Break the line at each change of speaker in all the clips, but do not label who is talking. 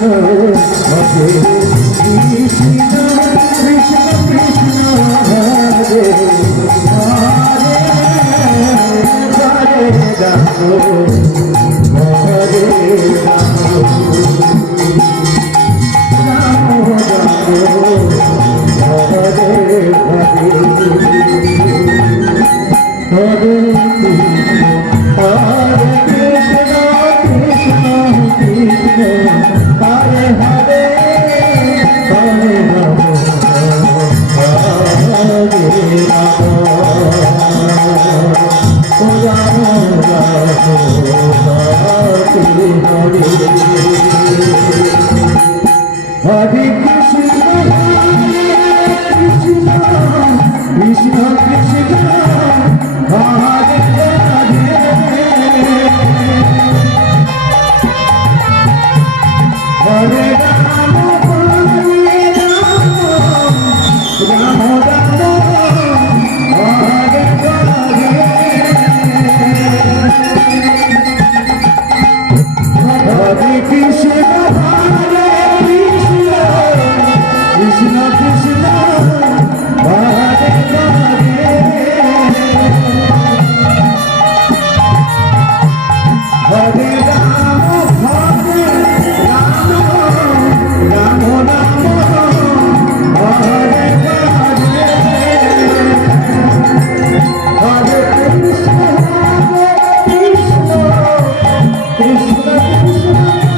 Hare Hare Hare Hare Oh, よし!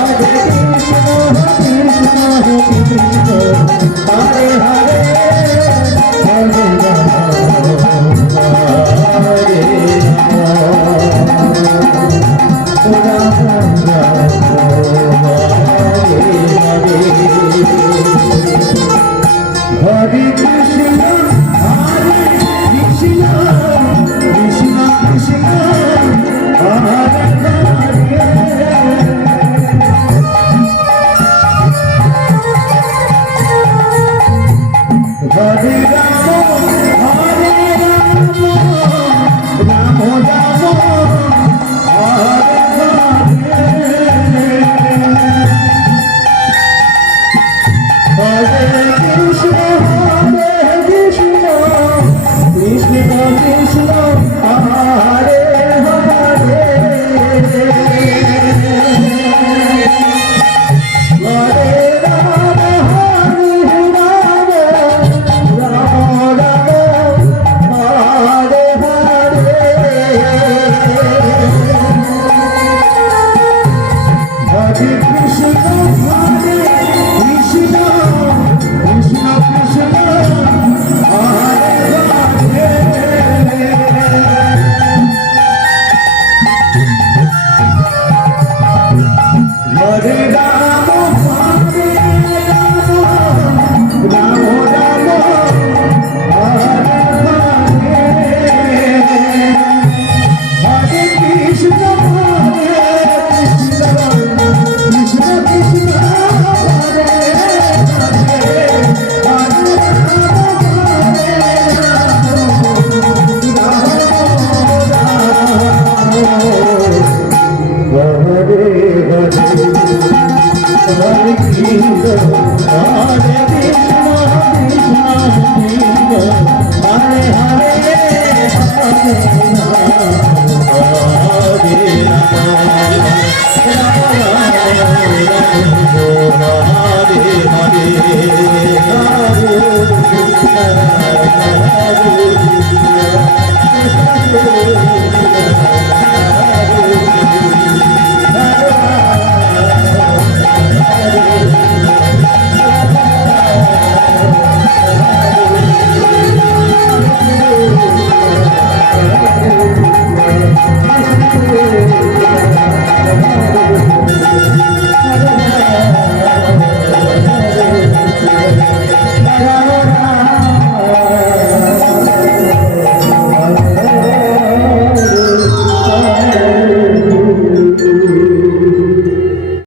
Hare Hare Hare Hare